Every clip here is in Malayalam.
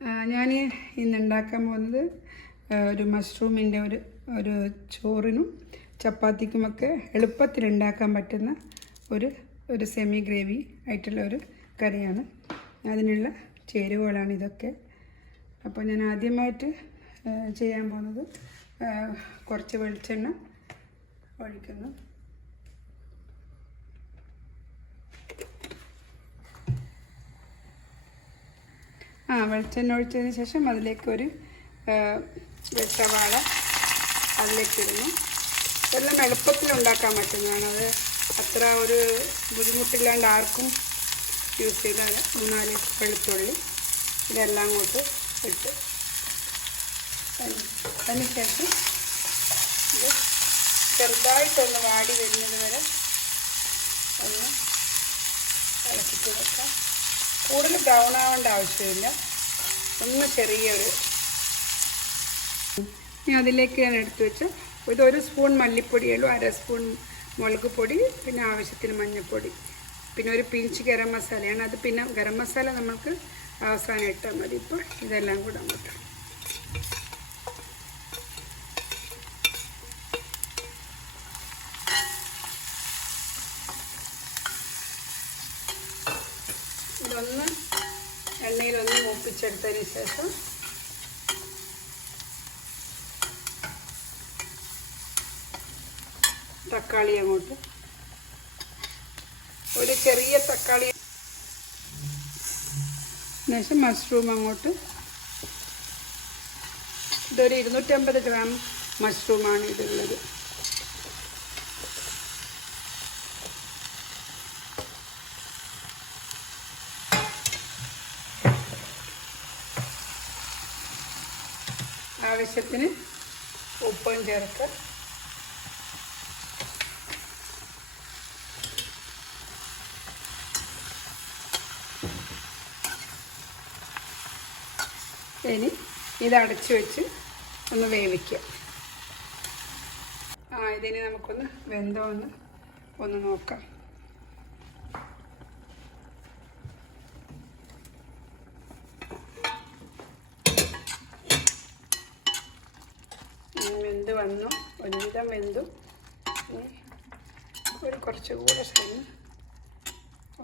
ഞാൻ ഇന്ന് ഉണ്ടാക്കാൻ പോകുന്നത് ഒരു മഷ്റൂമിൻ്റെ ഒരു ചോറിനും ചപ്പാത്തിക്കുമൊക്കെ എളുപ്പത്തിൽ ഉണ്ടാക്കാൻ പറ്റുന്ന ഒരു സെമി ഗ്രേവി ആയിട്ടുള്ള ഒരു കറിയാണ്. അതിനുള്ള ചേരുവകളാണ് ഇതൊക്കെ. അപ്പോൾ ഞാൻ ആദ്യമായിട്ട് ചെയ്യാൻ പോകുന്നത് കുറച്ച് വെളിച്ചെണ്ണ ഒഴിക്കുന്നു. വെളിച്ചെണ്ണ ഒഴിച്ചതിന് ശേഷം അതിലേക്ക് ഒരു വെട്ടവാള അതിലേക്ക് ഇടുന്നു. ഇതെല്ലാം എളുപ്പത്തിൽ ഉണ്ടാക്കാൻ പറ്റുന്നതാണ്. അത് അത്ര ഒരു ബുദ്ധിമുട്ടില്ലാണ്ട് ആർക്കും യൂസ് ചെയ്താൽ 3-4 വെളുത്തുള്ളി ഇതെല്ലാം അങ്ങോട്ട് ഇട്ട് അതിനുശേഷം ഇത് ചെറുതായിട്ടൊന്ന് വാടി വരുന്നത് വരെ ഒന്ന് ഇളക്കിട്ട് വെക്കാം. കൂടുതൽ ബ്രൗൺ ആവേണ്ട ആവശ്യമില്ല, ഒന്ന് ചെറിയൊരു. ഇനി അതിലേക്ക് ഞാൻ എടുത്തു വെച്ച ഒരു സ്പൂൺ മല്ലിപ്പൊടിയുള്ളൂ, 1/2 സ്പൂൺ മുളക് പൊടി, പിന്നെ ആവശ്യത്തിന് മഞ്ഞൾപ്പൊടി, പിന്നെ ഒരു പിഞ്ച് ഗരം മസാലയാണ്. അത് പിന്നെ ഗരം മസാല നമ്മൾക്ക് അവസാനം ഇട്ടാൽ മതി. ഇപ്പോൾ ഇതെല്ലാം കൂടെ അങ്ങോട്ട് ഇതൊന്ന് എണ്ണയിലൊന്ന് മൂപ്പിച്ചെടുത്തതിന് ശേഷം തക്കാളി അങ്ങോട്ട്, ഒരു ചെറിയ തക്കാളി, ശേഷം മഷ്റൂം അങ്ങോട്ട്. ഇതൊരു 250 ഗ്രാം മഷ്റൂമാണ് ഇതുള്ളത്. ആവശ്യത്തിന് ഉപ്പും ചേർത്ത് ഇനി ഇത് അടച്ചു വെച്ച് ഒന്ന് വേവിക്കുക. ഇതിന് നമുക്കൊന്ന് വെന്തോ ഒന്ന് നോക്കാം. വെന്ത് വന്നു, ഒരുവിധം വെന്തു. ഇനി കുറച്ചുകൂടെ സമയം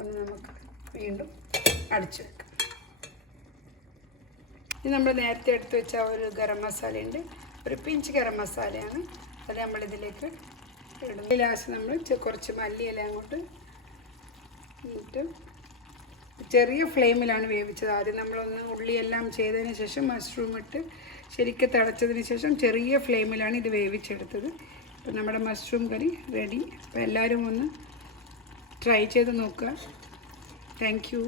ഒന്ന് നമുക്ക് വീണ്ടും അടച്ചു വെക്കാം. ഇത് നമ്മൾ നേരത്തെ എടുത്ത് വെച്ച ഒരു ഗരം മസാലയുണ്ട്, ഒരു പിഞ്ച് ഗരം മസാലയാണ്. അത് നമ്മളിതിലേക്ക് ഇടുന്നു. ലാസ്റ്റ് നമ്മൾ കുറച്ച് മല്ലിയില അങ്ങോട്ട് ഇട്ട് ചെറിയ ഫ്ലെയിമിലാണ് വേവിച്ചത്. ആദ്യം നമ്മളൊന്ന് ഉള്ളിയെല്ലാം ചെയ്തതിന് ശേഷം മഷ്റൂം ഇട്ട് ശരിക്കും തിളച്ചതിന് ശേഷം ചെറിയ ഫ്ലെയിമിലാണ് ഇത് വേവിച്ചെടുത്തത്. അപ്പോൾ നമ്മുടെ മഷ്റൂം കറി റെഡി. അപ്പോൾ എല്ലാവരും ഒന്ന് ട്രൈ ചെയ്ത് നോക്കുക. Thank you.